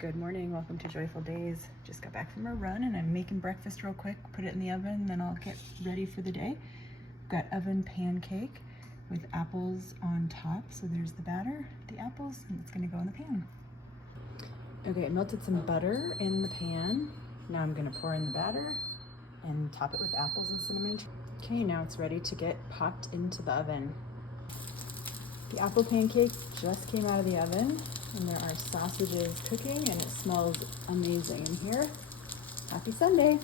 Good morning, welcome to Joyful Days. Just got back from a run and I'm making breakfast real quick, put it in the oven, then I'll get ready for the day. Got oven pancake with apples on top. So there's the batter, the apples, and it's gonna go in the pan. Okay, I melted some butter in the pan. Now I'm gonna pour in the batter and top it with apples and cinnamon. Okay, now it's ready to get popped into the oven. The apple pancake just came out of the oven and there are sausages cooking and it smells amazing in here. Happy Sunday.